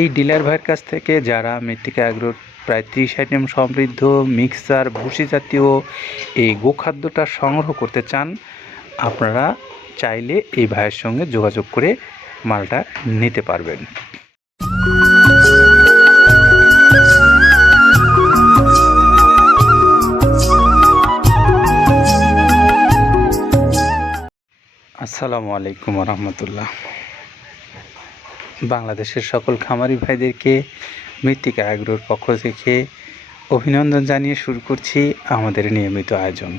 এই ডিলার ভাইয়ের কাছ থেকে যারা মৃত্তিকা অ্যাগ্রোর প্রায় ত্রিশ আইটেম সমৃদ্ধ মিক্সার, ভুসি জাতীয় এই গোখাদ্যটা সংগ্রহ করতে চান, আপনারা চাইলে এই ভাইয়ের সঙ্গে যোগাযোগ করে মালটা নিতে পারবেন। আসসালামু আলাইকুম রহমতুল্লাহ। বাংলাদেশের সকল খামারি ভাইদেরকে মৃত্তিকা অ্যাগ্রোর পক্ষ থেকে অভিনন্দন জানিয়ে শুরু করছি আমাদের নিয়মিত আয়োজন।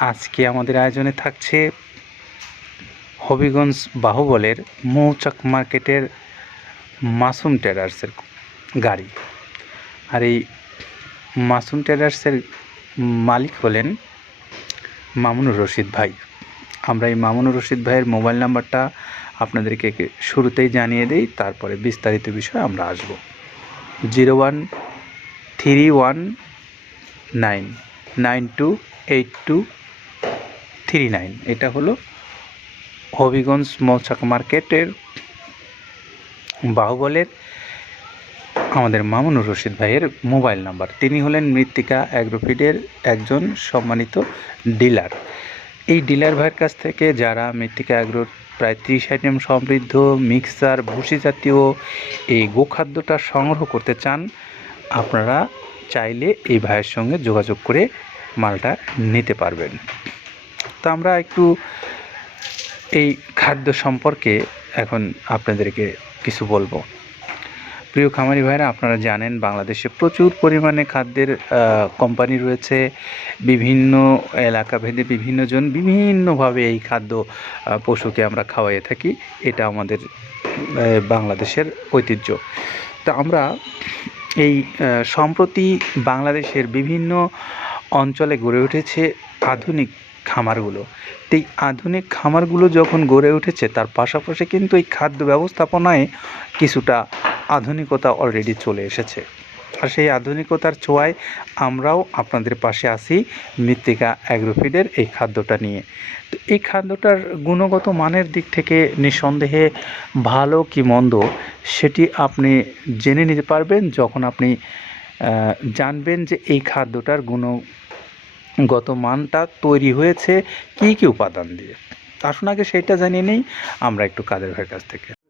আজকে আমাদের আয়োজনে থাকছে হবিগঞ্জ বাহুবলের মৌচাক মার্কেটের মাসুম ট্রেডার্সের গাড়ি। আর এই মাসুম ট্রেডার্সের মালিক হলেন মামুনুর রশিদ ভাই। আমরা এই মামুনুর রশিদ ভাইয়ের মোবাইল নাম্বারটা আপনাদেরকে শুরুতেই জানিয়ে দিই, তারপরে বিস্তারিত বিষয়ে আমরা আসব। Zero one three one nine nine two eight two three nine. এটা হলো হবিগঞ্জ মৌচাক মার্কেটের বাহুবলের আমাদের মামুনুর রশিদ ভাইয়ের মোবাইল নাম্বার। তিনি হলেন মৃত্তিকা অ্যাগ্রোফিডের একজন সম্মানিত ডিলার। এই ডিলার ভাইয়ের কাছ থেকে যারা মৃত্তিকা অ্যাগ্রোর প্রায় ত্রিশ আইটেম সমৃদ্ধ মিক্সার, ভুসি জাতীয় এই গোখাদ্যটা সংগ্রহ করতে চান, আপনারা চাইলে এই ভাইয়ের সঙ্গে যোগাযোগ করে মালটা নিতে পারবেন। তো আমরা একটু এই খাদ্য সম্পর্কে এখন আপনাদেরকে কিছু বলব। প্রিয় খামারি ভাইরা, আপনারা জানেন বাংলাদেশে প্রচুর পরিমাণে খাদ্যের কোম্পানি রয়েছে। বিভিন্ন এলাকা ভেদে বিভিন্ন জন বিভিন্নভাবে এই খাদ্য পশুকে আমরা খাওয়াইয়ে থাকি। এটা আমাদের বাংলাদেশের ঐতিহ্য। তা আমরা এই সম্প্রতি বাংলাদেশের বিভিন্ন অঞ্চলে গড়ে উঠেছে আধুনিক খামারগুলো। এই আধুনিক খামারগুলো যখন গড়ে উঠেছে, তার পাশাপাশি কিন্তু এই খাদ্য ব্যবস্থাপনায় কিছুটা আধুনিকতা অলরেডি চলে এসেছে। আর সেই আধুনিকতার ছোঁয়ায় আমরাও আপনাদের পাশে আসি মৃত্তিকা অ্যাগ্রোফিডের এই খাদ্যটা নিয়ে। তো এই খাদ্যটার গুণগত মানের দিক থেকে নিঃসন্দেহে ভালো কি মন্দ, সেটি আপনি জেনে নিতে পারবেন যখন আপনি জানবেন যে এই খাদ্যটার গুণগত মানটা তৈরি হয়েছে, কী কী উপাদান দিয়ে। আসুন আগে সেটা জানিয়ে নেই, আমরা একটু কাদের ভাইয়ের কাছ থেকে।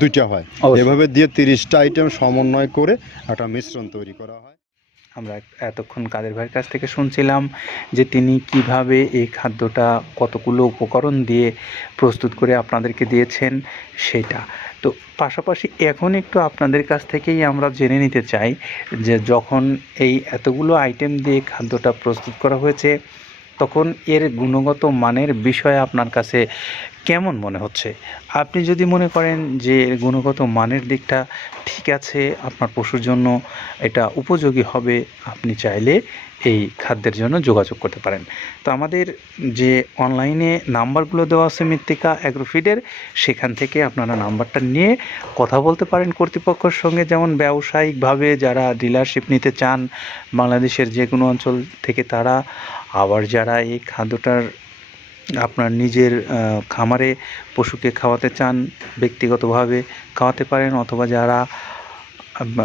দুইটা হয়। এভাবে দিয়ে তিরিশটা আইটেম সমন্বয় করে একটা মিশ্রণ তৈরি করা হয়। আমরা এতক্ষণ কাদের ভাইয়ের কাছ থেকে শুনছিলাম যে তিনি কীভাবে এই খাদ্যটা কতগুলো উপকরণ দিয়ে প্রস্তুত করে আপনাদেরকে দিয়েছেন সেটা। তো পাশাপাশি এখন একটু আপনাদের কাছ থেকেই আমরা জেনে নিতে চাই যে যখন এই এতগুলো আইটেম দিয়ে খাদ্যটা প্রস্তুত করা হয়েছে তখন এর গুণগত মানের বিষয়ে আপনার কাছে কেমন মনে হচ্ছে? আপনি যদি মনে করেন যে এর গুণগত মানের দিকটা ঠিক আছে, আপনার পশুর জন্য এটা উপযোগী হবে, আপনি চাইলে এই খাদ্যের জন্য যোগাযোগ করতে পারেন। তো আমাদের যে অনলাইনে নাম্বারগুলো দেওয়া আছে মৃত্তিকা অ্যাগ্রোফিডের, সেখান থেকে আপনারা নাম্বারটা নিয়ে কথা বলতে পারেন কর্তৃপক্ষের সঙ্গে। যেমন ব্যবসায়িকভাবে যারা ডিলারশিপ নিতে চান, বাংলাদেশের যে কোনো অঞ্চল থেকে তারা আবার যারা এই খাদ্যটার আপনার নিজের খামারে পশুকে খাওয়াতে চান, ব্যক্তিগতভাবে খাওয়াতে পারেন অথবা যারা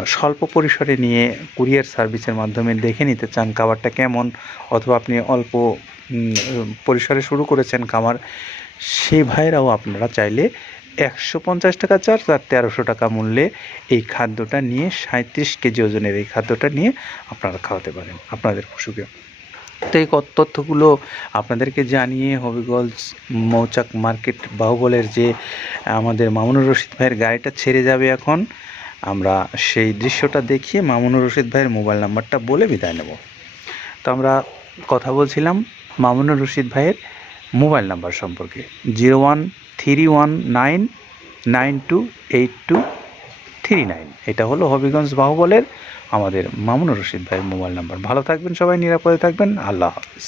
স্বল্প পরিসরে নিয়ে কুরিয়ার সার্ভিসের মাধ্যমে দেখে নিতে চান খাবারটা কেমন অথবা আপনি অল্প পরিসরে শুরু করেছেন খামার সেই ভাইরাও আপনারা চাইলে একশো পঞ্চাশ টাকা চার্জ আর তেরোশো টাকা মূল্যে এই খাদ্যটা নিয়ে সাঁত্রিশ কেজি ওজনের এই খাদ্যটা নিয়ে আপনারা খাওয়াতে পারেন আপনাদের পশুকে। এই তথ্যগুলো আপনাদেরকে জানিয়ে হবিগঞ্জ মৌচাক মার্কেট বাহুবলের যে, আমাদের মামুনুর রশিদ ভাইয়ের গাড়িটা ছেড়ে যাবে এখন, আমরা সেই দৃশ্যটা দেখিয়ে মামুনুর রশিদ ভাইয়ের মোবাইল নাম্বারটা বলে বিদায় নেব। তো আমরা কথা বলছিলাম মামুনুর রশিদ ভাইয়ের মোবাইল নাম্বার সম্পর্কে, zero one three one nine nine two eight two three nine. এটা হলো হবিগঞ্জ বাহুবলের আমাদের মামুনুর রশিদ ভাইয়ের মোবাইল নাম্বার। ভালো থাকবেন সবাই, নিরাপদে থাকবেন। আল্লাহ হাফিজ।